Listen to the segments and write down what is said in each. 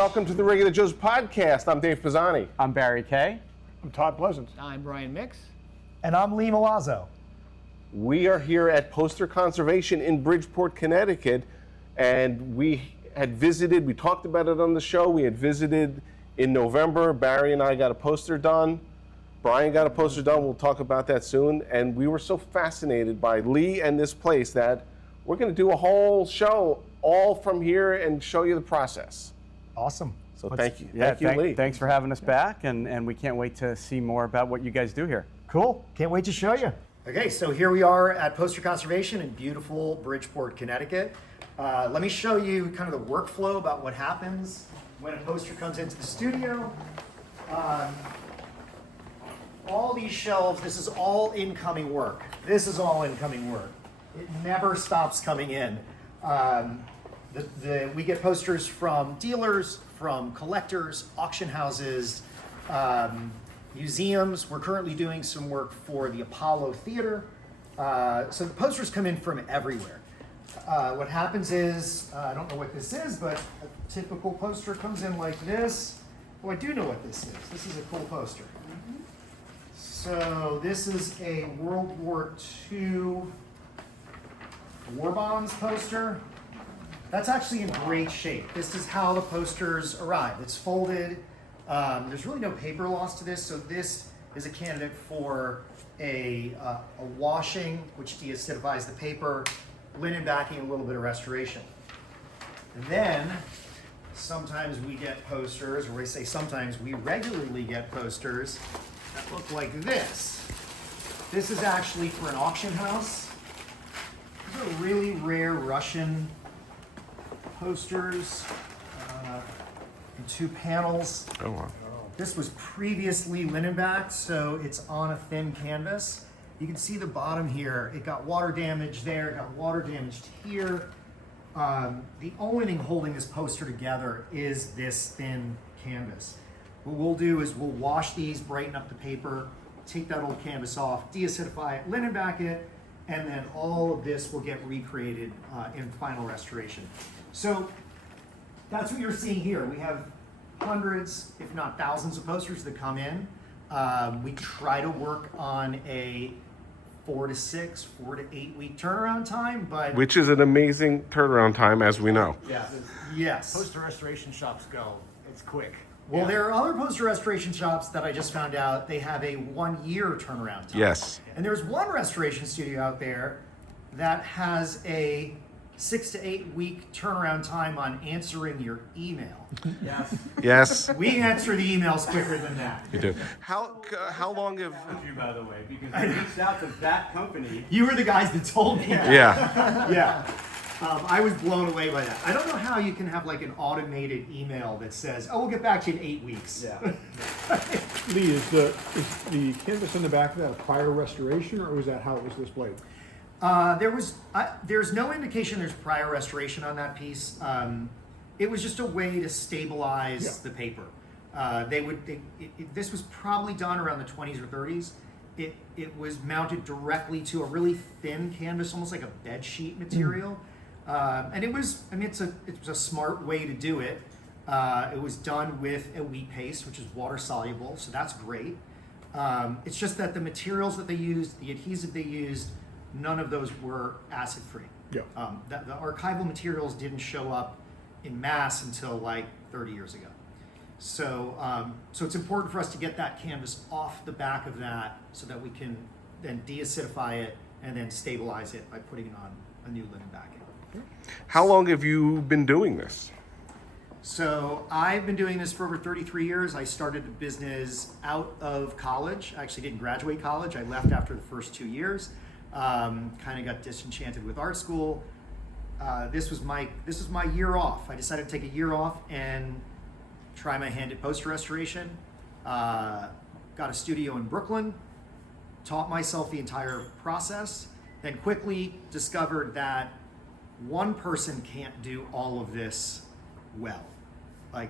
welcome to the Regular Joe's podcast. I'm Dave Pisani. I'm Barry Kay. I'm Todd Pleasant. I'm Brian Mix. And I'm Lee Milazzo. We are here at Poster Conservation in Bridgeport, Connecticut, and we talked about it on the show, we had visited in November. Barry and I got a poster done. Brian got a poster done, we'll talk about that soon, and we were so fascinated by Lee and this place that we're going to do a whole show all from here and show you the process. Awesome. So thank you. Yeah, thank you, Lee. Thanks for having us back, and we can't wait to see more about what you guys do here. Cool. Can't wait to show you. Okay, so here we are at Poster Conservation in beautiful Bridgeport, Connecticut. Let me show you kind of the workflow about what happens when a poster comes into the studio. All these shelves, this is all incoming work. This is all incoming work. It never stops coming in. We get posters from dealers, from collectors, auction houses, museums. We're currently doing some work for the Apollo Theater. So the posters come in from everywhere. What happens is, I don't know what this is, but a typical poster comes in like this. Oh, I do know what this is. This is a cool poster. So this is a World War II war bonds poster. That's actually in great shape. This is how the posters arrive. It's folded. There's really no paper loss to this, so this is a candidate for a washing, which deacidifies the paper, linen backing, a little bit of restoration. And then sometimes we get posters, or I say sometimes, we regularly get posters that look like this. This is actually for an auction house. These are really rare Russian posters in 2 panels. Oh, wow. This was previously linen backed, so it's on a thin canvas. You can see the bottom here. It got water damage there, it got water damaged here. The only thing holding this poster together is this thin canvas. What we'll do is we'll wash these, brighten up the paper, take that old canvas off, deacidify it, linen back it, and then all of this will get recreated in final restoration. So that's what you're seeing here. We have hundreds, if not thousands, of posters that come in. We try to work on a 4 to 6, 4 to 8 week turnaround time, but Which is an amazing turnaround time, as we know. yeah, yes. Poster restoration shops go. It's quick. Well, there are other poster restoration shops that I just found out they have a 1-year turnaround time. Yes. And there's one restoration studio out there that has a 6 to 8 week turnaround time on answering your email. Yes. Yes, We answer the emails quicker than that. you do. How long have... You, by the way, because I reached out to that company. You were the guys that told me that. Yeah. Yeah. I was blown away by that. I don't know how you can have like an automated email that says, "Oh, we'll get back to you in 8 weeks." Yeah. Lee, is the canvas in the back of that a prior restoration, or was that how it was displayed? There's no indication there's prior restoration on that piece. It was just a way to stabilize the paper. This was probably done around the 20s or 30s. It was mounted directly to a really thin canvas, almost like a bed sheet material. And it was a smart way to do it. It was done with a wheat paste, which is water soluble, so that's great. It's just that the materials that they used, the adhesive they used, none of those were acid free. Yeah. The archival materials didn't show up in mass until like 30 years ago. So it's important for us to get that canvas off the back of that so that we can then deacidify it and then stabilize it by putting it on a new linen backing. How long have you been doing this? So I've been doing this for over 33 years. I started the business out of college. I actually didn't graduate college. I left after the first 2 years. Kind of got disenchanted with art school. This was my year off. I decided to take a year off and try my hand at poster restoration. Got a studio in Brooklyn. Taught myself the entire process. Then quickly discovered that one person can't do all of this well. Like,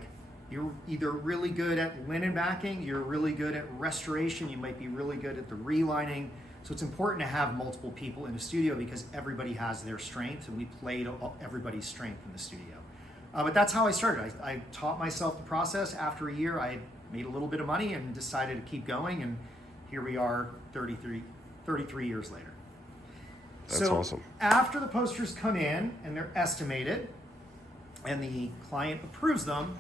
you're either really good at linen backing, you're really good at restoration, you might be really good at the relining. So it's important to have multiple people in the studio because everybody has their strength, and we play to everybody's strength in the studio. But that's how I started. I taught myself the process. After a year, I made a little bit of money and decided to keep going. And here we are 33 years later. That's awesome. After the posters come in and they're estimated and the client approves them,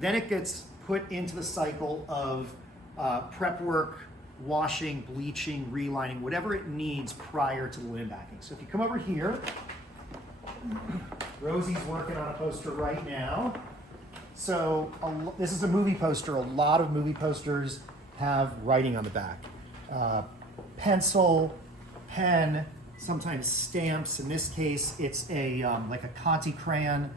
then it gets put into the cycle of prep work, washing, bleaching, relining, whatever it needs prior to the linen backing. So if you come over here, Rosie's working on a poster right now. So this is a movie poster. A lot of movie posters have writing on the back. Pencil, pen, sometimes stamps. In this case, it's a like a Conti crayon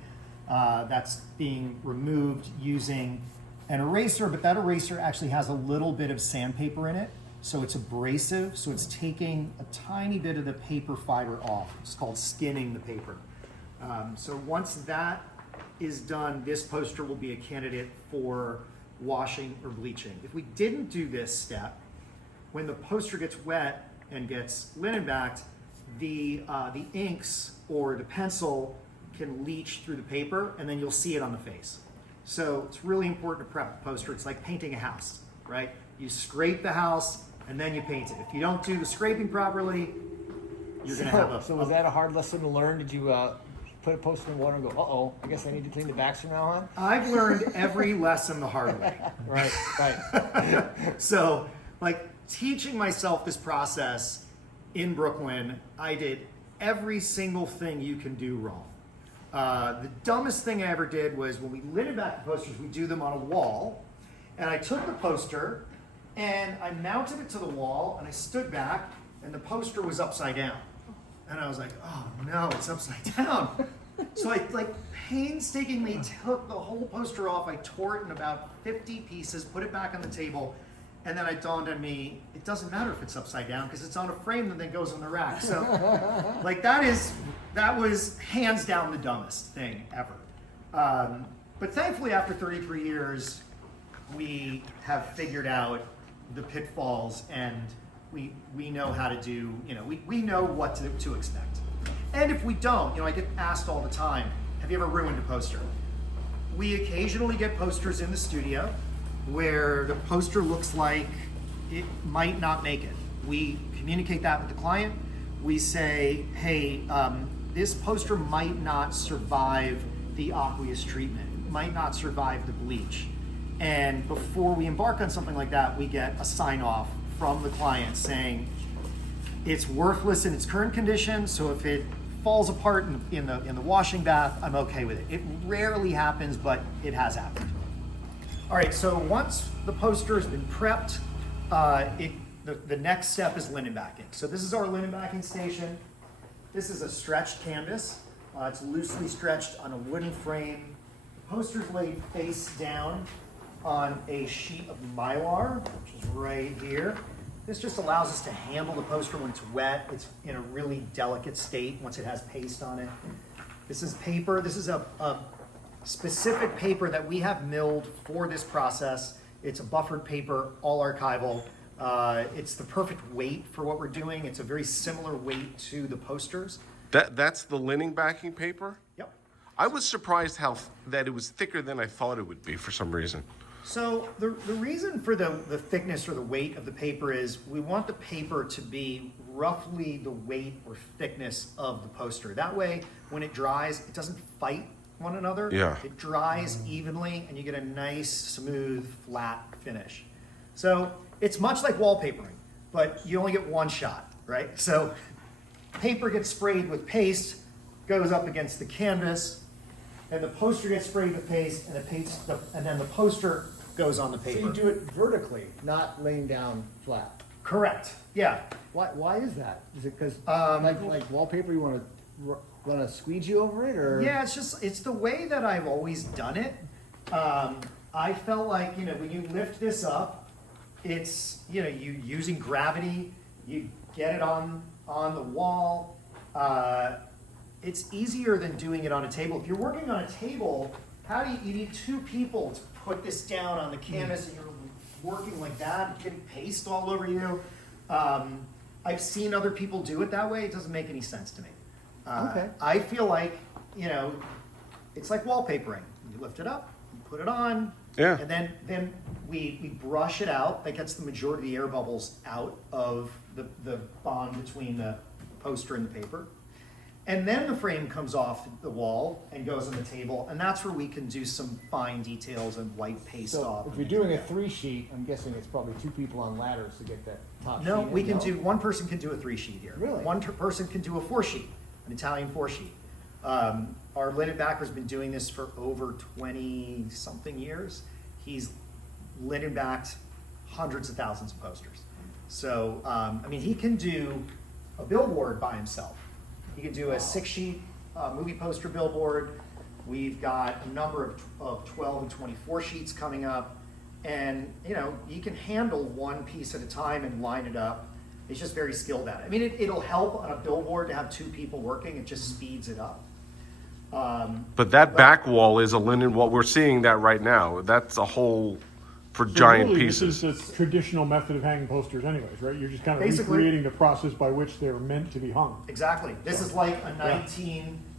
that's being removed using an eraser, but that eraser actually has a little bit of sandpaper in it. So it's abrasive, so it's taking a tiny bit of the paper fiber off. It's called skinning the paper. So once that is done, this poster will be a candidate for washing or bleaching. If we didn't do this step, when the poster gets wet and gets linen backed, the inks or the pencil can leach through the paper, and then you'll see it on the face. So it's really important to prep the poster. It's like painting a house, right? You scrape the house and then you paint it. If you don't do the scraping properly, you're going to have a... So was that a hard lesson to learn? Did you put a poster in water and go, uh-oh, I guess I need to clean the backs from now on? I've learned every lesson the hard way. Right. So, like, teaching myself this process in Brooklyn, I did every single thing you can do wrong. The dumbest thing I ever did was when we linen back the posters, we do them on a wall. And I took the poster and I mounted it to the wall and I stood back and the poster was upside down. And I was like, oh no, it's upside down. So I painstakingly took the whole poster off. I tore it in about 50 pieces, put it back on the table. And then it dawned on me, it doesn't matter if it's upside down because it's on a frame that then goes on the rack. So like that was hands down the dumbest thing ever. But thankfully after 33 years, we have figured out the pitfalls and we know how to do, we know what to expect. And if we don't, I get asked all the time, have you ever ruined a poster? We occasionally get posters in the studio where the poster looks like it might not make it. We communicate that with the client. We say, hey, this poster might not survive the aqueous treatment, it might not survive the bleach. And before we embark on something like that, we get a sign off from the client saying it's worthless in its current condition, so if it falls apart in the washing bath, I'm okay with it. It rarely happens, but it has happened. All right, so once the poster has been prepped, the next step is linen backing. So this is our linen backing station. This is a stretched canvas. It's loosely stretched on a wooden frame. The poster's laid face down on a sheet of Mylar, which is right here. This just allows us to handle the poster when it's wet. It's in a really delicate state once it has paste on it. This is paper. This is a specific paper that we have milled for this process. It's a buffered paper, all archival. It's the perfect weight for what we're doing. It's a very similar weight to the posters. That's the linen backing paper? Yep. I was surprised that it was thicker than I thought it would be for some reason. So the reason for the thickness or the weight of the paper is we want the paper to be roughly the weight or thickness of the poster. That way, when it dries, it doesn't fight one another. Yeah. It dries evenly and you get a nice, smooth, flat finish. So it's much like wallpapering, but you only get one shot, right? So paper gets sprayed with paste, goes up against the canvas, and the poster gets sprayed with paste, and then the poster goes on the So paper. you do it vertically, not laying down flat. Correct. Yeah. Why is that? Is it because like wallpaper, you want to squeegee over it, or? Yeah, it's the way that I've always done it. I felt like, when you lift this up, it's, you using gravity, you get it on the wall. It's easier than doing it on a table. If you're working on a table, you need two people to put this down on the canvas and you're working like that, getting paste all over you. I've seen other people do it that way. It doesn't make any sense to me. Okay. I feel like, it's like wallpapering. You lift it up, you put it on, Yeah. and then we brush it out. That gets the majority of the air bubbles out of the bond between the poster and the paper. And then the frame comes off the wall and goes on the table, and that's where we can do some fine details and white paste So off. if you're doing a 3-sheet, I'm guessing it's probably 2 people on ladders to get that top sheet. No, in, we can no? do, one person can do a 3-sheet here. Really? One person can do a 4-sheet, an Italian 4-sheet. Our linen backer's been doing this for over 20-something years. He's linen backed hundreds of thousands of posters. So, I mean, he can do a billboard by himself. He can do a 6-sheet movie poster billboard. We've got a number of 12 and 24 sheets coming up. And, you know, you can handle one piece at a time and line it up. He's just very skilled at it. I mean, it'll help on a billboard to have 2 people working. It just speeds it up. But that back wall is a linen wall. We're seeing that right now. That's a hole for So giant really, pieces. This is a traditional method of hanging posters anyways, right? You're just kind of Basically. recreating the process by which they're meant to be hung. Exactly. This is like a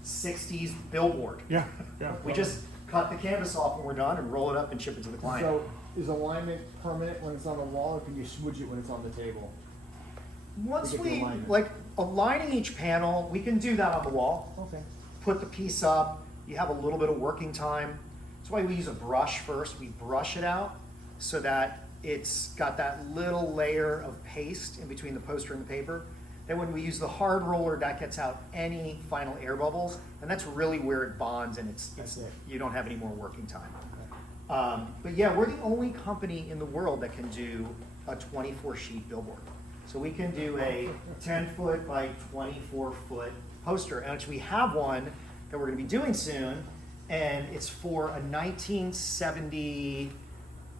1960s billboard. Yeah, yeah. We just cut the canvas off when we're done and roll it up and ship it to the client. So is alignment permanent when it's on the wall, or can you switch it when it's on the table? Once to get the we, alignment. like, aligning each panel, we can do that on the wall. Okay. Put the piece up, you have a little bit of working time. That's why we use a brush first. We brush it out so that it's got that little layer of paste in between the poster and the paper. Then when we use the hard roller, that gets out any final air bubbles, and that's really where it bonds, and That's it. you don't have any more working time. But yeah, we're the only company in the world that can do a 24-sheet billboard. So we can do a 10-foot by 24-foot poster. And actually, we have one that we're going to be doing soon, and it's for a 1970,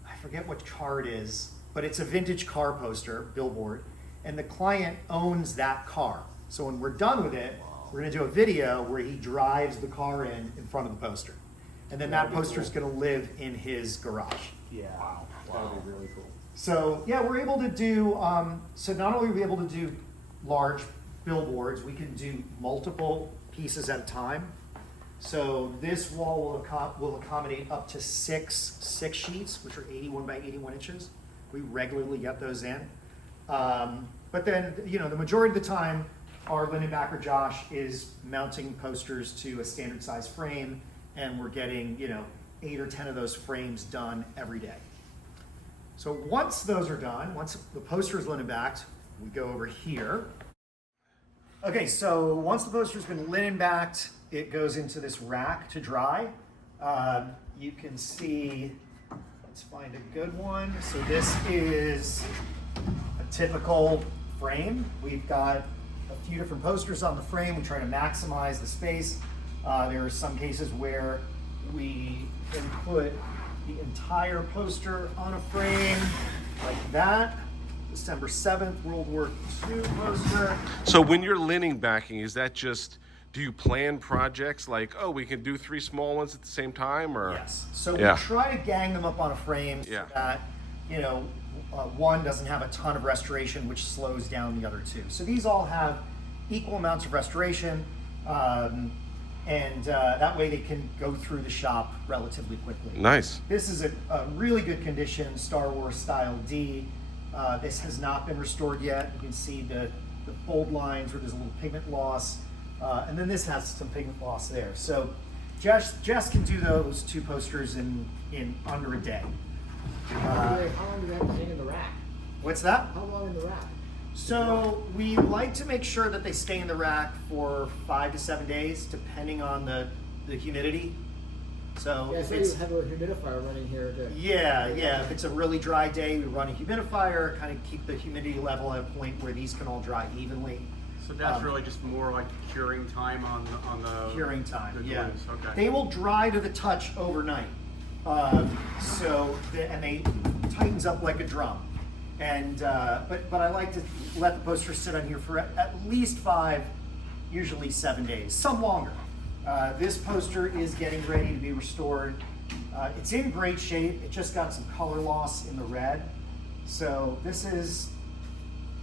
I forget what car it is, but it's a vintage car poster, billboard, and the client owns that car. So when we're done with it, we're going to do a video where he drives the car in front of the poster. And then that poster is going to live in his garage. Yeah. Wow. That would be really cool. So yeah, we're able to do, so not only are we able to do large billboards, we can do multiple pieces at a time. So this wall will accommodate up to six sheets, which are 81 by 81 inches. We regularly get those in. But then, you know, the majority of the time, our linen backer Josh is mounting posters to a standard size frame, and we're getting, you know, 8 or 10 of those frames done every day. So once those are done, once the poster is linen backed, we go over here. Okay, so once the poster's been linen backed, it goes into this rack to dry. You can see, let's find a good one. So this is a typical frame. We've got a few different posters on the frame. We try to maximize the space. There are some cases where we can put the entire poster on a frame like that. December 7th, World War II poster. So when you're linen backing, is that just, do you plan projects like, oh, we can do 3 small ones at the same time, or? Yes. So Yeah. we try to gang them up on a frame so Yeah. that, you know, one doesn't have a ton of restoration, which slows down the other 2. So these all have equal amounts of restoration, and that way they can go through the shop relatively quickly. Nice. This is a really good condition, Star Wars style D. This has not been restored yet. You can see the fold lines where there's a little pigment loss. And then this has some pigment loss there. So Jess can do those 2 posters in under a day. How long do they have to hang in the rack? What's that? How long in the rack? So we like to make sure that they stay in the rack for 5 to 7 days, depending on the humidity. So Yeah, if so it's you have a humidifier running here to. yeah, if it's a really dry day, we run a humidifier, kind of keep the humidity level at a point where these can all dry evenly. So that's really just more like curing time on the Curing time, the yeah. glues, okay. They will dry to the touch overnight. And they tightens up like a drum. And but I like to let the poster sit on here for at least 5, usually 7 days, some longer. This poster is getting ready to be restored. It's in great shape. It just got some color loss in the red. So this is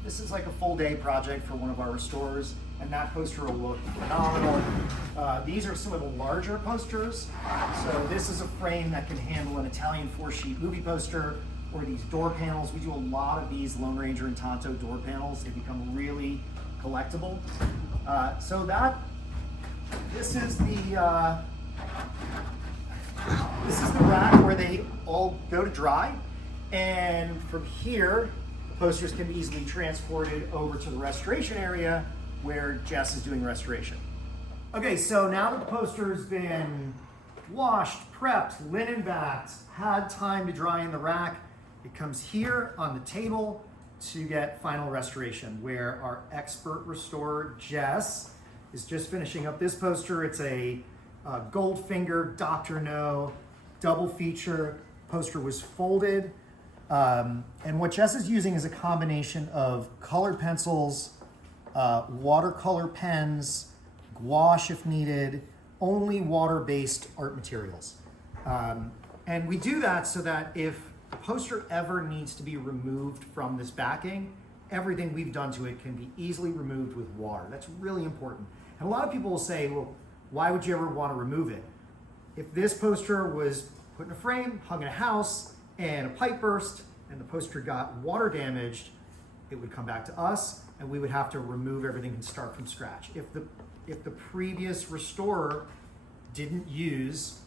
this is like a full day project for one of our restorers, and that poster will look phenomenal. These are some of the larger posters. So this is a frame that can handle an Italian 4-sheet movie poster, or these door panels. We do a lot of these Lone Ranger and Tonto door panels. They become really collectible. This is the rack where they all go to dry. And from here, the posters can be easily transported over to the restoration area where Jess is doing restoration. Okay, so now that the poster's been washed, prepped, linen backed, had time to dry in the rack, it comes here on the table to get final restoration, where our expert restorer, Jess, is just finishing up this poster. It's a Goldfinger Dr. No double feature. Poster was folded. And what Jess is using is a combination of colored pencils, watercolor pens, gouache if needed, only water-based art materials. And we do that so that if the poster ever needs to be removed from this backing, everything we've done to it can be easily removed with water. That's really important. And a lot of people will say, well, why would you ever want to remove it? If this poster was put in a frame, hung in a house, and a pipe burst, and the poster got water damaged, it would come back to us, and we would have to remove everything and start from scratch. If the previous restorer didn't use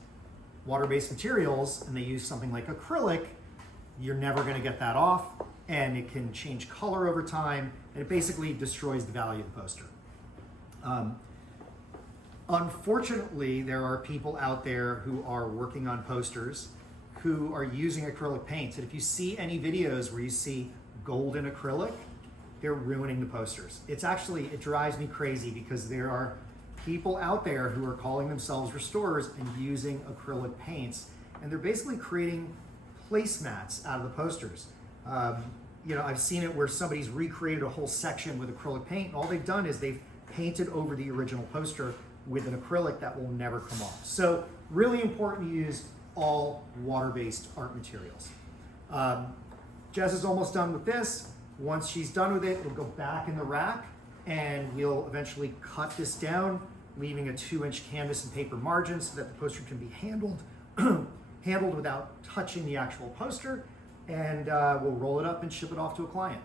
water-based materials, and they used something like acrylic, you're never going to get that off, and it can change color over time, and it basically destroys the value of the poster. Unfortunately, there are people out there who are working on posters who are using acrylic paints. And if you see any videos where you see gold in acrylic, they're ruining the posters. It drives me crazy because there are people out there who are calling themselves restorers and using acrylic paints. And they're basically creating placemats out of the posters. I've seen it where somebody's recreated a whole section with acrylic paint, and all they've done is they've painted over the original poster with an acrylic that will never come off. So really important to use all water-based art materials. Jess is almost done with this. Once she's done with it, it'll go back in the rack, and we'll eventually cut this down, leaving a 2-inch canvas and paper margin so that the poster can be handled without touching the actual poster, and we'll roll it up and ship it off to a client.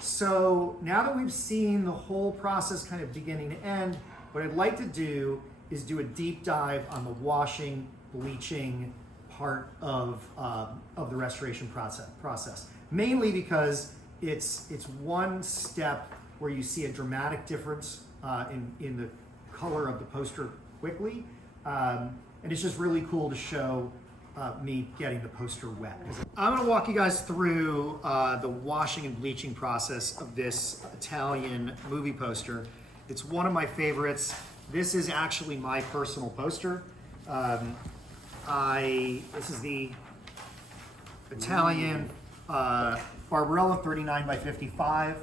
So now that we've seen the whole process kind of beginning to end, what I'd like to do is do a deep dive on the washing, bleaching part of the restoration process. Mainly because it's one step where you see a dramatic difference in the color of the poster quickly, and it's just really cool to show me getting the poster wet. I'm going to walk you guys through the washing and bleaching process of this Italian movie poster. It's one of my favorites. This is actually my personal poster. This is the Italian Barbarella 39 by 55.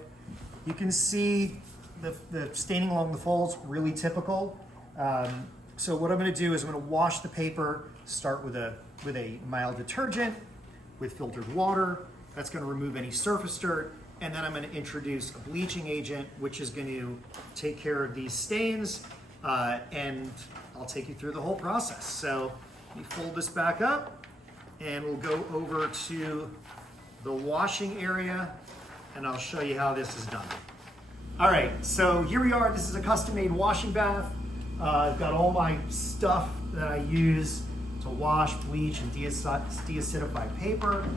You can see the staining along the folds, really typical. So what I'm going to do is I'm going to wash the paper, start with a mild detergent with filtered water. That's going to remove any surface dirt. And then I'm going to introduce a bleaching agent, which is going to take care of these stains. And I'll take you through the whole process. So let me fold this back up, and we'll go over to the washing area, and I'll show you how this is done. All right, so here we are. This is a custom-made washing bath. I've got all my stuff that I use to wash, bleach, and deacidify paper.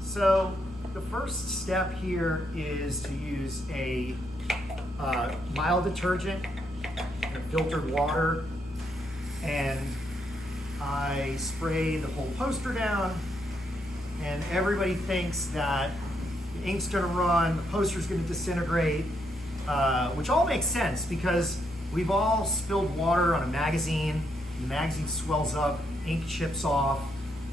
So the first step here is to use a mild detergent and filtered water, and I spray the whole poster down, and everybody thinks that the ink's gonna run, the poster's gonna disintegrate, which all makes sense because we've all spilled water on a magazine, the magazine swells up, ink chips off,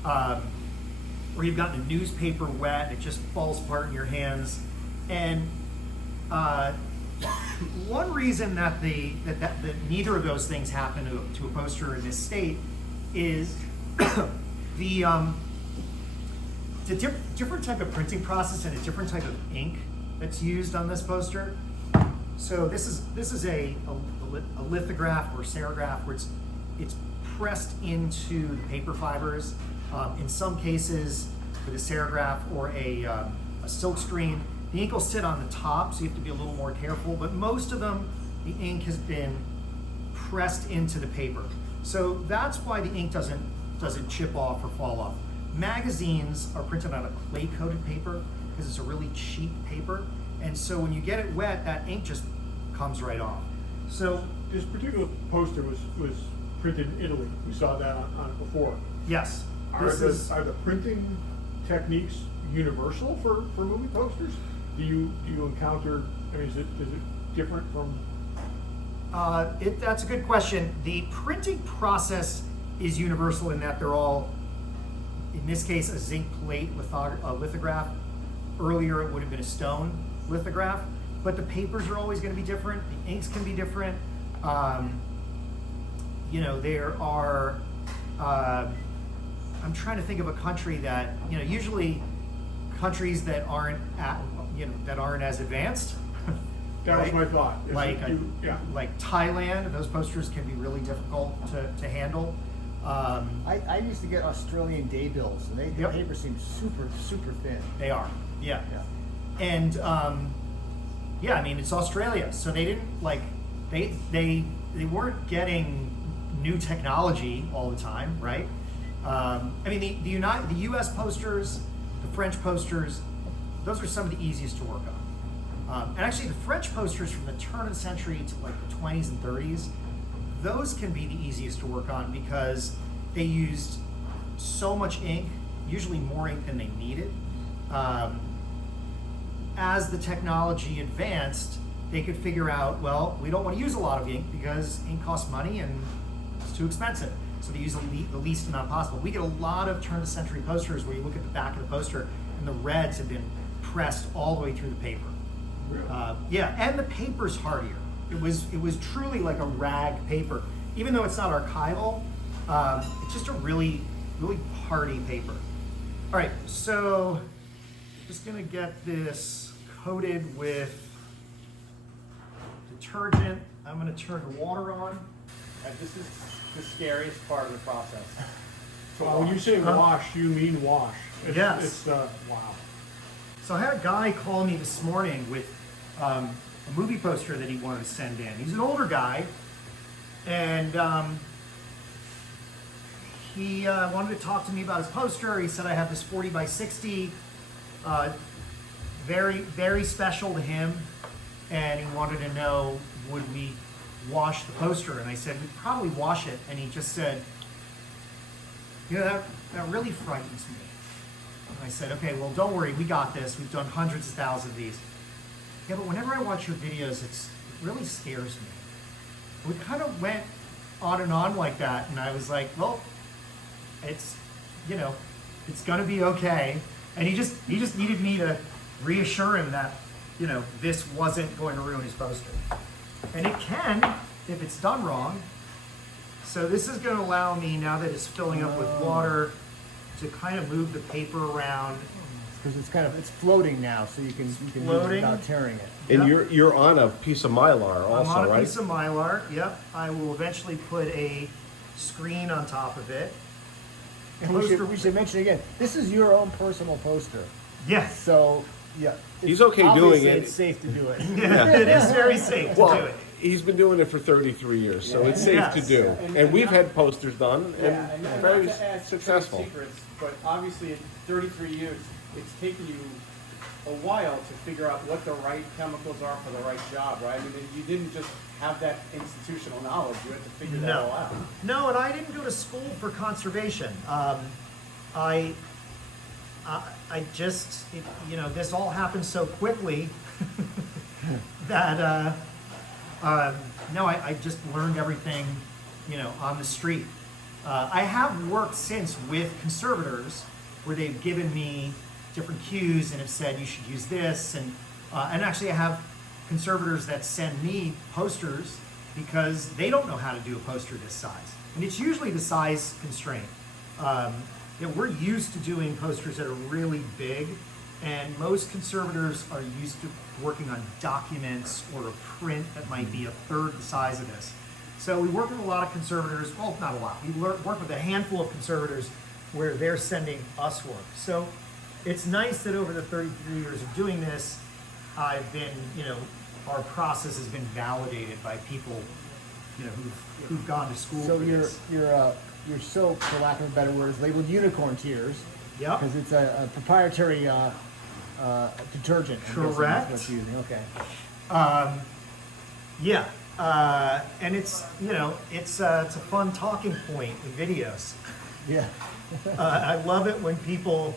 or you've gotten a newspaper wet, it just falls apart in your hands. And one reason that neither of those things happen to a poster in this state is the different type of printing process and a different type of ink that's used on this poster. So this is a lithograph or serigraph where it's pressed into the paper fibers. In some cases, with a serigraph or a silk screen, the ink will sit on the top, so you have to be a little more careful. But most of them, the ink has been pressed into the paper. So that's why the ink doesn't chip off or fall off. Magazines are printed on a clay-coated paper because it's a really cheap paper. And so when you get it wet, that ink just comes right off. So This particular poster was printed in Italy. We saw that on it before. yes, Are the printing techniques universal for movie posters? Do you encounter, I mean, is it different from? That's a good question. The printing process is universal in that they're all, in this case, a zinc plate lithograph. Earlier, it would have been a stone lithograph, but the papers are always going to be different. The inks can be different. There are. I'm trying to think of a country that usually countries that aren't as advanced. That right? was my thought. Is Like it yeah. like Thailand, those posters can be really difficult to handle. I used to get Australian day bills, and the Yep. paper seemed super, super thin. They are, yeah. Yeah. And I mean it's Australia, so they didn't they weren't getting new technology all the time, right? I mean the U.S. posters, the French posters, those are some of the easiest to work on. And actually, the French posters from the turn of the century to like the 20s and 30s, those can be the easiest to work on because they used so much ink, usually more ink than they needed. As the technology advanced, they could figure out, well, we don't want to use a lot of ink because ink costs money and it's too expensive. So they use the least amount possible. We get a lot of turn of the century posters where you look at the back of the poster and the reds have been pressed all the way through the paper. Really? Yeah, and the paper's hardier. It was truly like a rag paper. Even though it's not archival, it's just a really, really hardy paper. All right, so just gonna get this coated with detergent. I'm gonna turn the water on. This is the scariest part of the process. So when you say wash, you mean wash. Yes. It's wow. So I had a guy call me this morning with a movie poster that he wanted to send in. He's an older guy, and he wanted to talk to me about his poster. He said I have this 40 by 60, very, very special to him, and he wanted to know, would we wash the poster? And I said, we'd probably wash it. And he just said, that really frightens me. And I said, okay, well, don't worry, we got this. We've done hundreds of thousands of these. Yeah, but whenever I watch your videos, it really scares me. We kind of went on and on like that, and I was like, well, it's gonna be okay. And he just needed me to reassure him that, this wasn't going to ruin his poster. And it can, if it's done wrong. So this is gonna allow me, now that it's filling up with water, to kind of move the paper around. Because it's floating now, so you can use it Floating. without tearing it. And Yep. you're on a piece of Mylar also, I'm on a right? piece of Mylar, yep. I will eventually put a screen on top of it. And we should mention again, this is your own personal poster. Yes, So, yeah. He's okay doing obviously it. It's safe to do it. it is very safe to do Well, it. he's been doing it for 33 years, so it's safe Yes. to do. And we've had posters done, Yeah, and not very to add successful. trade secrets, but obviously in 33 years, it's taken you a while to figure out what the right chemicals are for the right job, right? I mean, you didn't just have that institutional knowledge; you had to figure that all out. No, and I didn't go to school for conservation. I just, this all happened so quickly that, no, I just learned everything, on the street. I have worked since with conservators where they've given me different cues and have said you should use this, and actually I have conservators that send me posters because they don't know how to do a poster this size, and it's usually the size constraint. We're used to doing posters that are really big, And most conservators are used to working on documents or a print that might be a third the size of this. So we work with a lot of conservators, well, not a lot. We work with a handful of conservators where they're sending us work. So it's nice that over the 33 years of doing this, I've been, our process has been validated by people, who've gone to school So for this. your soap, for lack of a better word, is labeled Unicorn Tears. Yep. Because it's a proprietary detergent. I'm guessing Correct. That's what you're using. Okay. Yeah, and it's it's a fun talking point in videos. Yeah. I love it when people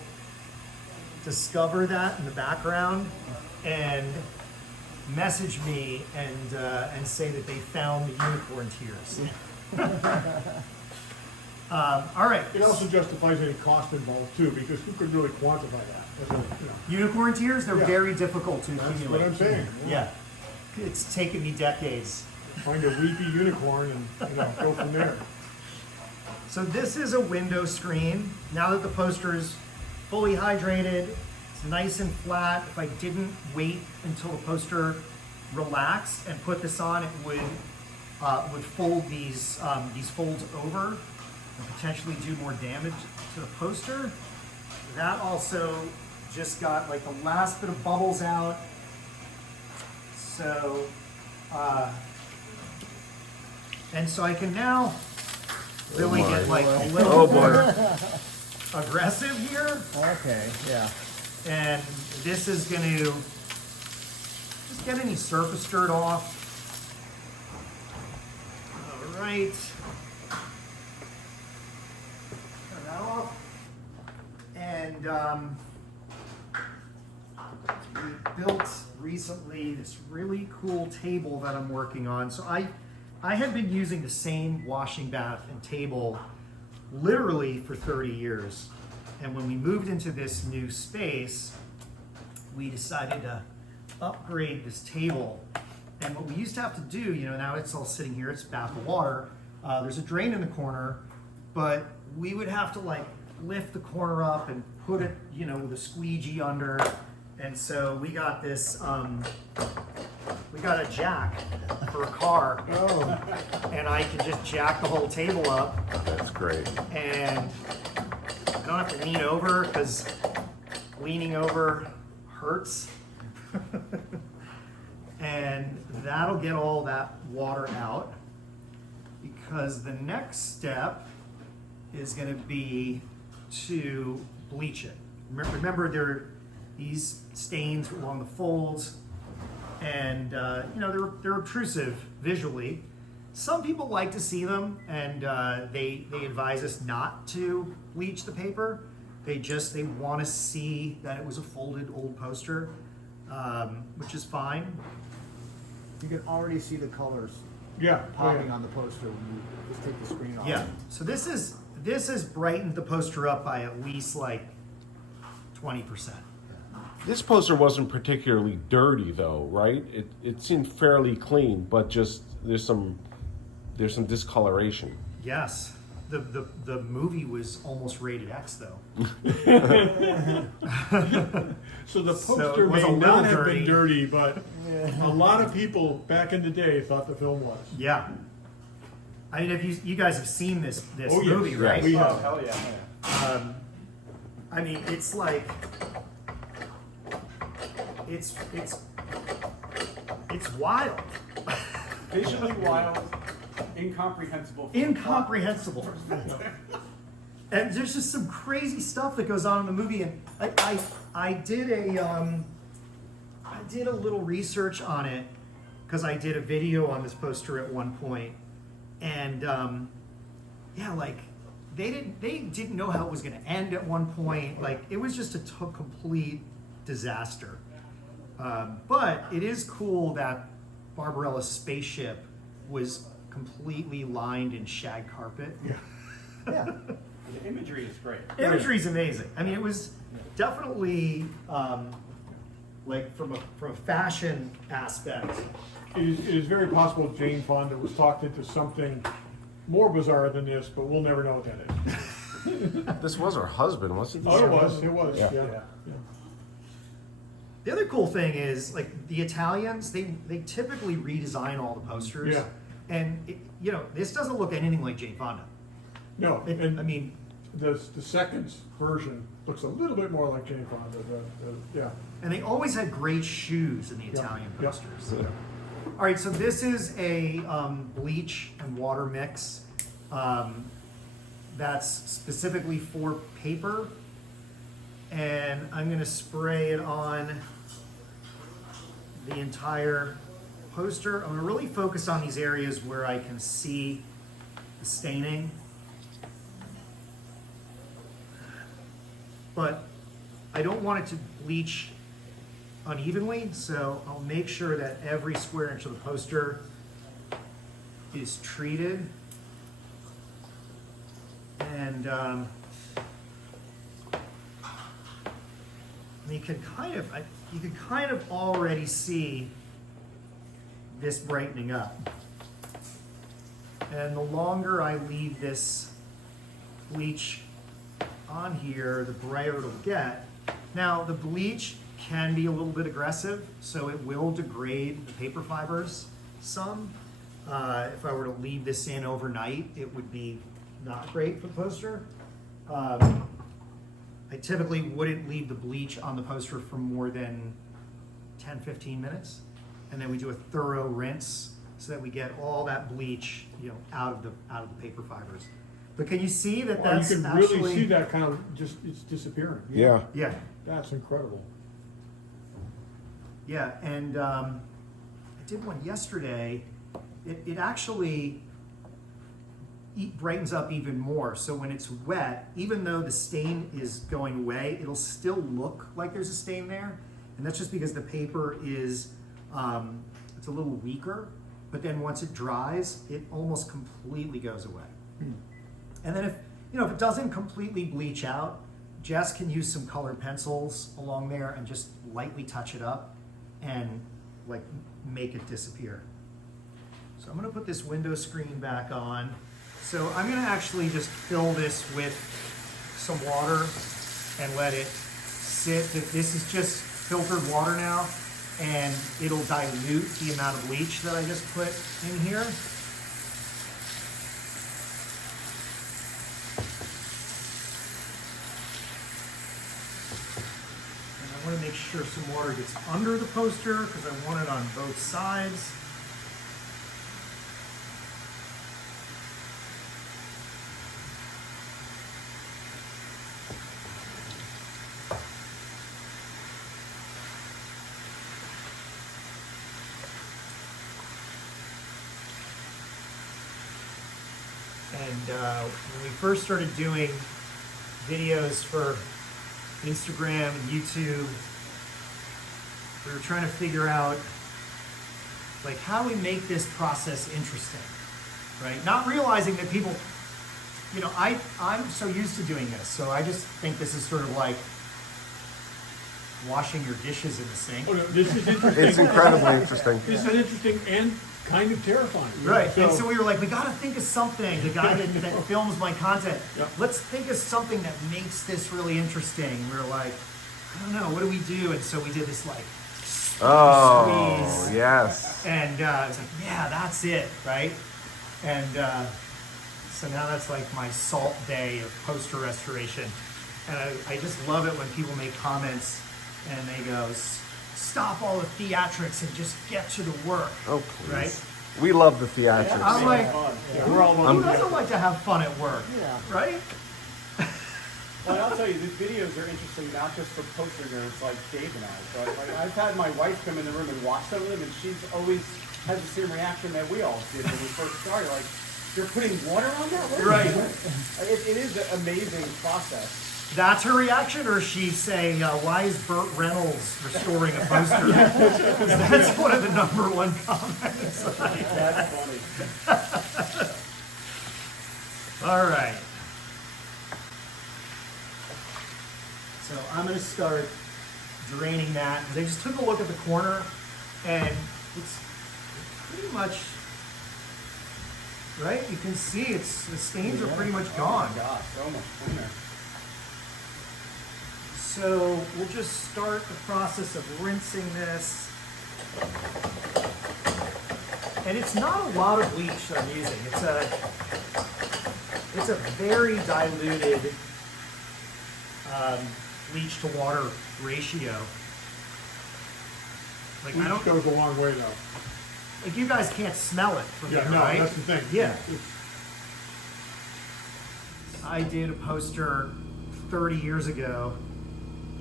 discover that in the background and message me and say that they found the unicorn tears. All right. It also justifies any cost involved too, because who could really quantify that? As a, Unicorn tears, they're Yeah. very difficult to That's accumulate. what I'm saying. Yeah. It's taken me decades. Find a weepy unicorn and go from there. So this is a window screen. Now that the poster is fully hydrated, it's nice and flat. If I didn't wait until the poster relaxed and put this on, it would fold these folds over and potentially do more damage to the poster. That also just got like the last bit of bubbles out. So, and so I can now really get like a little more aggressive here. Okay. Yeah. And this is going to just get any surface dirt off. All right. Turn that off. And we built recently this really cool table that I'm working on. So I had been using the same washing bath and table literally for 30 years. And when we moved into this new space, we decided to upgrade this table. And what we used to have to do, now it's all sitting here, it's a bath of water. There's a drain in the corner, but we would have to like lift the corner up and put it, with a squeegee under. And so we got this, we got a jack for a car. Oh. And I can just jack the whole table up. That's great. And I don't have to lean over because leaning over hurts. And that'll get all that water out, because the next step is going to be to bleach it. Remember there are these stains along the folds, and they're obtrusive visually. Some people like to see them, and they advise us not to bleach the paper. They want to see that it was a folded old poster, which is fine. You can already see the colors Yeah. popping on the poster when you just take the screen off. Yeah. So this has brightened the poster up by at least like 20%. This poster wasn't particularly dirty, though, right? It seemed fairly clean, but just there's some discoloration. Yes. The movie was almost rated X though. So the So poster it was may a little not have dirty. been dirty, but a lot of people back in the day thought the film was. Yeah. I mean, if you guys have seen this Oh, yes. movie, right? We Oh, have. hell yeah. I mean, it's like it's wild, Visually wild, incomprehensible. incomprehensible, and there's just some crazy stuff that goes on in the movie. And I did a little research on it because I did a video on this poster at one point, and like they didn't know how it was going to end at one point. Like it was just a complete disaster. But it is cool that Barbarella's spaceship was completely lined in shag carpet. Yeah. The imagery is great. Imagery's amazing. I mean, it was definitely like from a fashion aspect. It is very possible Jane Fonda was talked into something more bizarre than this, but we'll never know what that is. This was her husband, wasn't it? Oh, it was. Yeah. Yeah. The other cool thing is, like, the Italians, they typically redesign all the posters. Yeah. And, this doesn't look anything like Jane Fonda. No, and I mean, the second version looks a little bit more like Jane Fonda. Yeah. and they always had great shoes in the Italian posters. All right, so this is a bleach and water mix that's specifically for paper. And I'm going to spray it on the entire poster. I'm going to really focus on these areas where I can see the staining. But I don't want it to bleach unevenly, so I'll make sure that every square inch of the poster is treated. And you can kind of already see this brightening up. And the longer I leave this bleach on here, the brighter it'll get. Now, the bleach can be a little bit aggressive, so it will degrade the paper fibers some. If I were to leave this in overnight, it would be not great for the poster. I typically wouldn't leave the bleach on the poster for more than 10-15 minutes. And then we do a thorough rinse so that we get all that bleach, out of the paper fibers. But can you see that Well, that's you can actually... really see that kind of it's disappearing. Yeah. Yeah. That's incredible. Yeah, and I did one yesterday. It actually brightens up even more. So when it's wet, even though the stain is going away, it'll still look like there's a stain there. And that's just because the paper is, it's a little weaker. But then once it dries, it almost completely goes away. And then if it doesn't completely bleach out, Jess can use some colored pencils along there and just lightly touch it up and like make it disappear. So I'm gonna put this window screen back on. So I'm gonna actually just fill this with some water and let it sit. This is just filtered water now, and it'll dilute the amount of bleach that I just put in here. I want to make sure some water gets under the poster because I want it on both sides. And when we first started doing videos for Instagram and YouTube, we were trying to figure out like how do we make this process interesting, right? Not realizing that people, I'm so used to doing this, so I just think this is sort of like washing your dishes in the sink. Oh, no, this is interesting. It's incredibly interesting. This is interesting and kind of terrifying. Right, and so we were like, we gotta think of something, the guy that films my content, Yep. let's think of something that makes this really interesting. We were like, I don't know, what do we do? And so we did this like, Oh, squeeze. yes. And it's like, yeah, that's it, right? And so now that's like my salt day of poster restoration. And I just love it when people make comments and they go, stop all the theatrics and just get to the work. Oh, please. Right? We love the theatrics. I'm like, We're all who doesn't like to have fun at work? Yeah. Right? Well, I'll tell you, these videos are interesting not just for poster nerds like Dave and I, but like I've had my wife come in the room and watch some of them, and she's always had the same reaction that we all did when we first started. Like, you're putting water on that? What Right. It is an amazing process. That's her reaction, or she's saying, why is Burt Reynolds restoring a poster? That's one of the #1 comments. That's funny. All right. So I'm going to start draining that. Because I just took a look at the corner, and it's pretty much, right? You can see the stains are pretty much gone. Oh my gosh, so much cleaner. So we'll just start the process of rinsing this. And it's not a lot of bleach that I'm using. It's a very diluted bleach to water ratio. Like I don't, Bleach goes a long way though. like you guys can't smell it from Yeah, here, no, right? that's the thing. Yeah. It's- I did a poster 30 years ago,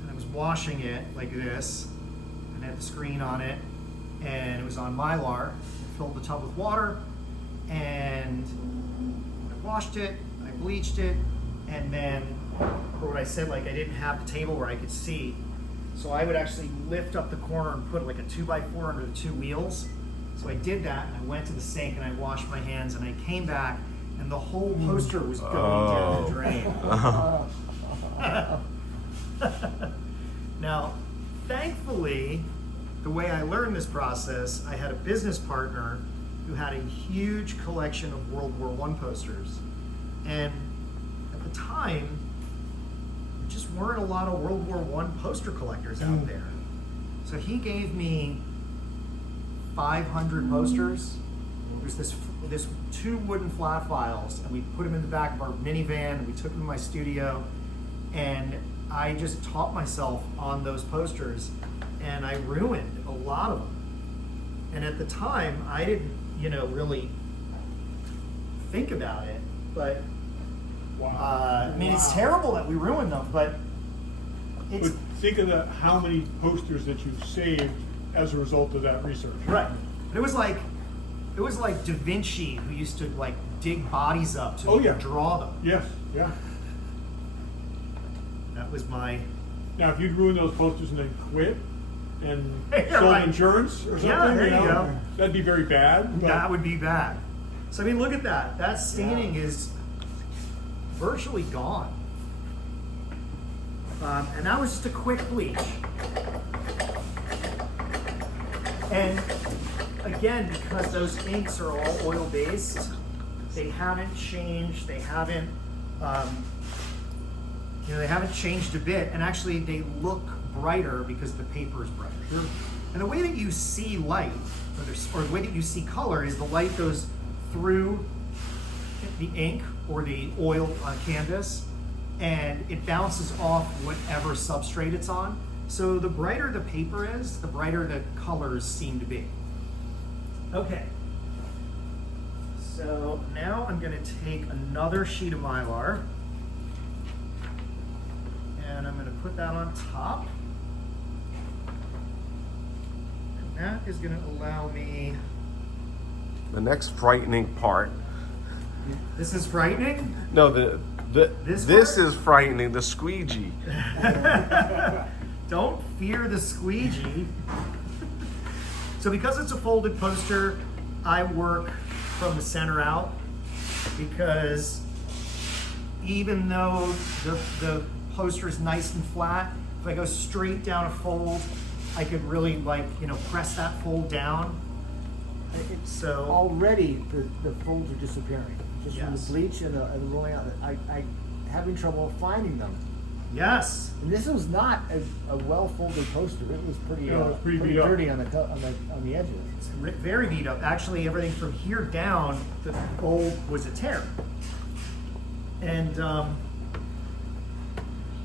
and I was washing it like this, and had the screen on it, and it was on Mylar. I filled the tub with water, and I washed it, I bleached it, and then, for what I said, like I didn't have the table where I could see, so I would actually lift up the corner and put like a 2x4 under the two wheels. So I did that, and I went to the sink, and I washed my hands, and I came back, and the whole poster was going down the drain. Now, thankfully, the way I learned this process, I had a business partner who had a huge collection of World War I posters. And at the time, there just weren't a lot of World War I poster collectors out there. So he gave me 500 posters. There's this two wooden flat files, and we put them in the back of our minivan, and we took them to my studio, and I just taught myself on those posters, and I ruined a lot of them. And at the time, I didn't, really think about it, but I mean, it's terrible that we ruined them, but it's But think of how many posters that you've saved as a result of that research. right. And it was like Da Vinci, who used to like dig bodies up to Oh, yeah. draw them. Yes, yeah. That was my Now, if you'd ruined those posters and then quit and Yeah, sold right. insurance or something, Yeah, there you go. that'd be very bad. But that would be bad. So I mean, look at that. That staining is virtually gone. And that was just a quick bleach. And again, because those inks are all oil-based, they haven't changed. They haven't, they haven't changed a bit. And actually, they look brighter because the paper is brighter. And the way that you see light, or the way that you see color, is the light goes through the ink or the oil on canvas, and it bounces off whatever substrate it's on. So the brighter the paper is, the brighter the colors seem to be. Okay. So now I'm going to take another sheet of Mylar, and I'm going to put that on top. And that is going to allow me... The next frightening part. This is frightening? No, This this part? is frightening. The squeegee. Don't fear the squeegee. So because it's a folded poster, I work from the center out, because even though the poster is nice and flat, if I go straight down a fold, I could really press that fold down. So Already, the folds are disappearing. Just from Yes. the bleach and the rolling out. I having trouble finding them. yes, And this was not a well-folded poster. It was pretty, Yeah, it was pretty beat up. dirty on the edges. it's very beat up. Actually, everything from here down, the fold was a tear. And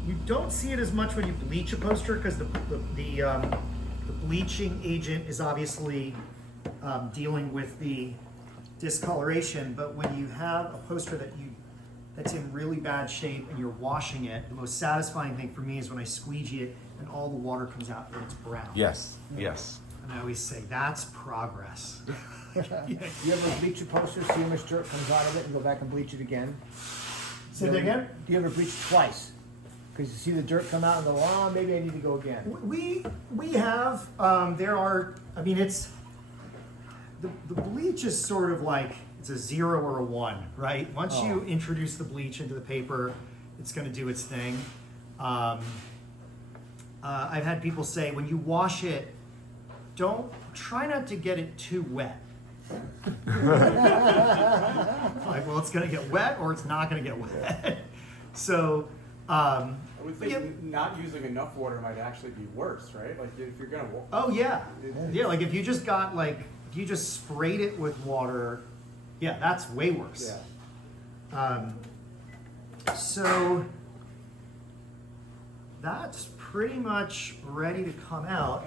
you don't see it as much when you bleach a poster, because the bleaching agent is obviously dealing with the discoloration. But when you have a poster that's in really bad shape and you're washing it, the most satisfying thing for me is when I squeegee it and all the water comes out and it's brown. Yes, yes. And I always say that's progress. You ever bleach a poster, see how much dirt comes out of it, and go back and bleach it again? Say that again? Do you ever bleach twice? Because you see the dirt come out and go, oh, maybe I need to go again. We have it's the bleach is sort of like it's a 0 or a 1, right? Once you introduce the bleach into the paper, it's going to do its thing. I've had people say when you wash it, try not to get it too wet. Like, well, it's going to get wet or it's not going to get wet. So I would But think yeah. not using enough water might actually be worse, right? Like if you're gonna. Oh yeah, yeah. Like if you just sprayed it with water, yeah, that's way worse. Yeah. So that's pretty much ready to come out.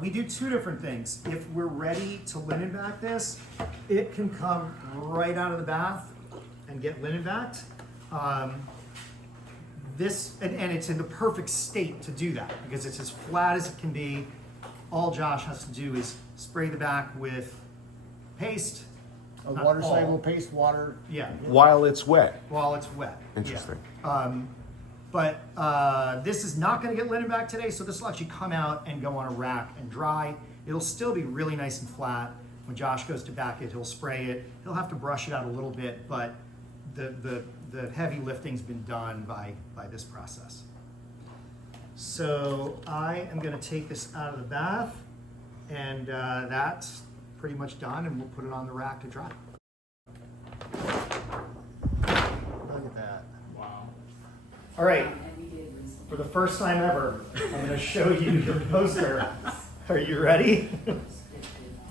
We do two different things. If we're ready to linen back this, it can come right out of the bath and get linen backed. And it's in the perfect state to do that because it's as flat as it can be. All Josh has to do is spray the back with paste. A Not water soluble all. paste, water. Yeah, While it's wet. while it's wet. Interesting. Yeah. But this is not going to get linen back today, so this will actually come out and go on a rack and dry. It'll still be really nice and flat. When Josh goes to back it, he'll spray it. He'll have to brush it out a little bit, but the heavy lifting's been done by this process. So I am going to take this out of the bath, and that's pretty much done, and we'll put it on the rack to dry. Look at that. Wow. All right, for the first time ever, I'm going to show you your poster. Are you ready?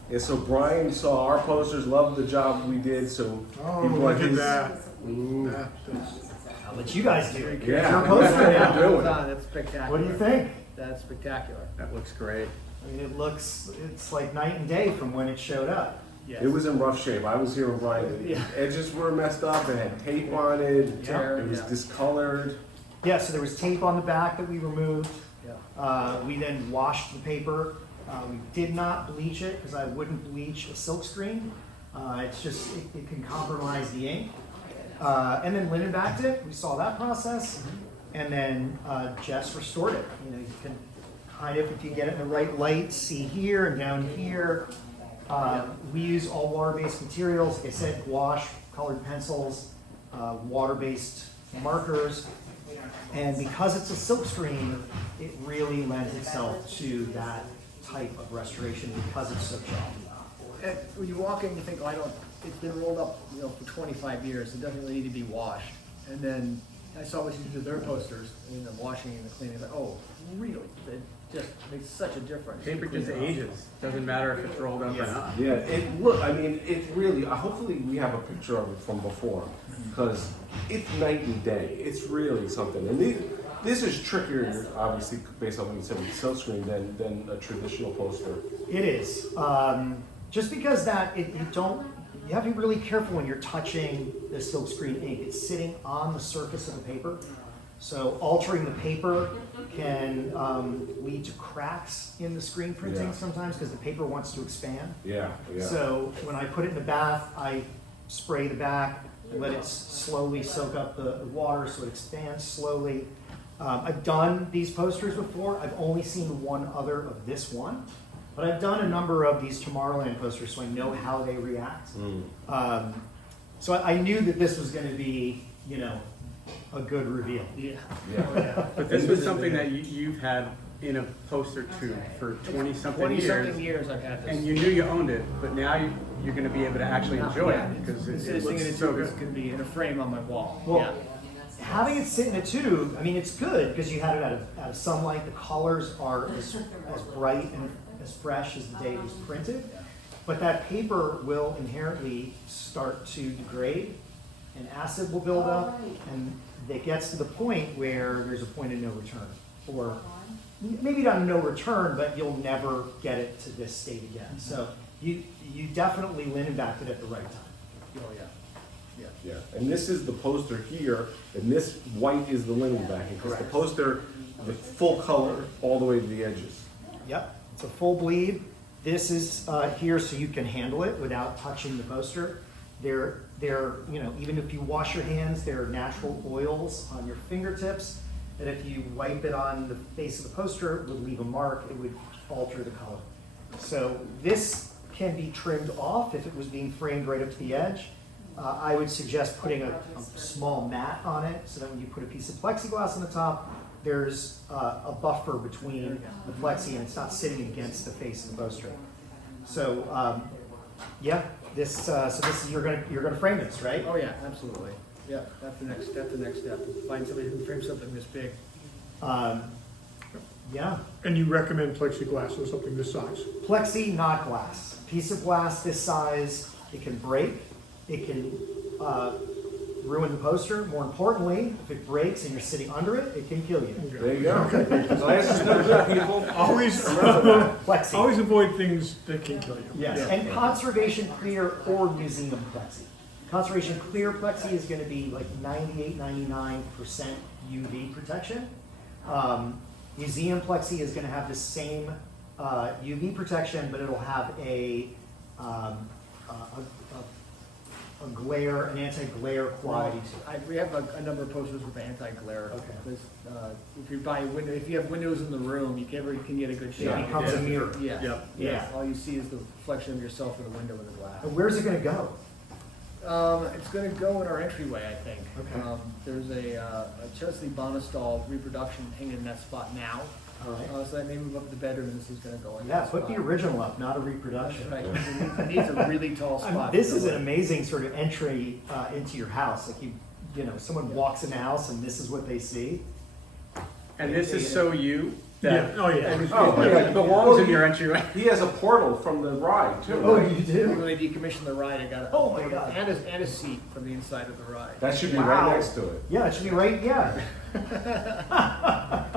Yeah, so Brian saw our posters, loved the job we did, so he brought his. I'll let you guys do it. Here's Yeah. your poster now. Do it. That's spectacular. What do you think? That's spectacular. That looks great. I mean, it's like night and day from when it showed up. It was in rough shape. I was here with Brian. The edges were messed up. It had tape on it. Yeah. It was discolored. Yeah, so there was tape on the back that we removed. Yeah. We then washed the paper. We did not bleach it because I wouldn't bleach a silk screen. It's just, it can compromise the ink. And then linen backed it. We saw that process. And then Jess restored it. You know, you can kind of, if you get it in the right light, see here and down here. We use all water-based materials. Like I said, gouache, colored pencils, water-based markers. And because it's a silk screen, it really lends itself to that type of restoration because it's so chalky. And when you walk in, you think, oh, it's been rolled up, for 25 years. It doesn't really need to be washed. And then I saw what you do their posters, and the washing and the cleaning. Like, oh, really? It just makes such a difference. Paper just ages. Doesn't matter if it's rolled up or not. Yeah, it really, hopefully we have a picture of it from before, because it's night and day. It's really something. And this is trickier, obviously, based on what you said with the silk screen, than a traditional poster. It is. Just because you have to be really careful when you're touching the silk screen ink. It's sitting on the surface of the paper. So altering the paper can lead to cracks in the screen printing sometimes because the paper wants to expand. Yeah. So when I put it in the bath, I spray the back and let it slowly soak up the water so it expands slowly. I've done these posters before. I've only seen one other of this one. But I've done a number of these Tomorrowland posters, so I know how they react. So I knew that this was going to be, a good reveal. Yeah. But this was something that you've had in a poster tube for 20-something 20-something years. years I've had this. And you knew you owned it, but now you're going to be able to actually enjoy it because This it thing in a looks so tube good. is going to be in a frame on my wall. Well, having it sit in a tube, I mean, it's good because you had it out of sunlight. The colors are as bright and as fresh as the day it was printed. But that paper will inherently start to degrade, and acid will build up, and it gets to the point where there's a point of no return. Or maybe not a no return, but you'll never get it to this state again. So you definitely linen backed it at the right time. Oh, yeah. Yeah. And this is the poster here, and this white is the linen backing, because the poster, the full color all the way to the edges. Yep, it's a full bleed. This is here so you can handle it without touching the poster. They're even if you wash your hands, there are natural oils on your fingertips that if you wipe it on the face of the poster, it would leave a mark, it would alter the color. So this can be trimmed off if it was being framed right up to the edge. I would suggest putting a small mat on it so that when you put a piece of plexiglass on the top, there's a buffer between the plexi and it's not sitting against the face of the poster. So this is you're gonna frame this, right? Oh, yeah, absolutely. Yeah, that's the next step, find somebody who can frame something this big. Yeah. And you recommend plexiglass, so something this size? Plexi, not glass. Piece of glass this size, it can break, it can ruin the poster. More importantly, if it breaks and you're sitting under it, it can kill you. There you go. Glass is no good, people. Always, Plexi. always avoid things that can kill you. Yes, and conservation clear or museum plexi. Conservation clear plexi is going to be like 98, 99% UV protection. Museum plexi is going to have the same UV protection, but it'll have a glare, an anti-glare quality to it. We have a number of posters with anti-glare. Okay. Because, if you buy window, if you have windows in the room, you never can get a good shot. It becomes a mirror. Yeah. Yep. Yeah. All you see is the reflection of yourself in the window in the glass. And where's it going to go? It's going to go in our entryway, I think. Okay. There's a Chesley Bonestall reproduction hanging in that spot now. All right. So that may move up to the bedroom, and this is going to go in. Yeah, that put the spot. original up, not a reproduction. Right. It needs a really tall spot. This is an amazing sort of entry into your house. Like you know, someone walks in the house and this is what they see. And this is so you that Yeah, oh, yeah. it belongs in your entryway. He has a portal from the ride, too. Oh, right? you do? When they decommissioned the ride, I got Oh my God. and a seat from the inside of the ride. That should be Wow. right next to it. Yeah, it should be right. Yeah.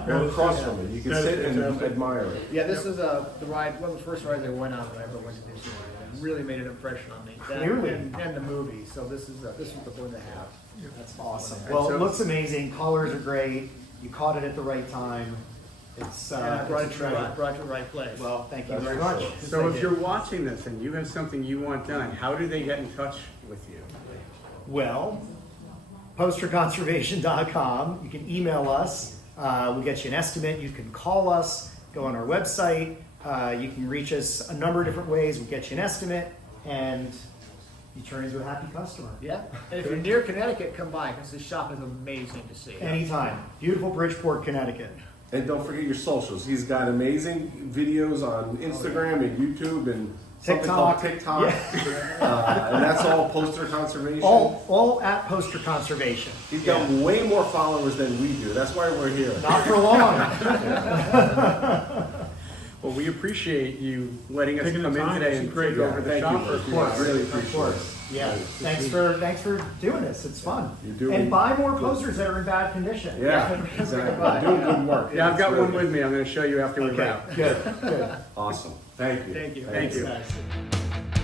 Or across from it. You can That is sit and fantastic. admire it. Yeah, this is the ride, one of the first rides I went on when I ever went to Disneyland. It really made an impression on me. That Clearly. and the movie. So this was the one to have. That's awesome. And Well, so- it looks amazing. Colors are great. You caught it at the right time. It's And I brought it it's to a the treasure. right, brought it to the right place. Well, thank you That's very for much. sure. So if you're watching this and you have something you want done, how do they get in touch with you? Well, posterconservation.com. You can email us. We'll get you an estimate. You can call us. Go on our website. You can reach us a number of different ways. We'll get you an estimate, and you turn into a happy customer. Yeah. And if you're near Connecticut, come by because this shop is amazing to see. Anytime. Beautiful Bridgeport, Connecticut. And don't forget your socials. He's got amazing videos on Instagram and YouTube and something called TikTok. And that's all poster conservation. All at Poster Conservation. He's got way more followers than we do. That's why we're here. Not for long. Well, we appreciate you letting us Taking the come in time. today It's and great. take over the Thank shop you. for a Of few course. hours. Really Of appreciate it. course. Yeah. Thanks for doing this. It's fun. You're doing- And buy more posters that are in bad condition. Yeah, exactly. You're doing good work. Yeah, I've got It's one really with me. I'm going to show you after we Okay. wrap. Good. Good. Awesome. Thank you. Thank you. Thank you. Thanks, guys.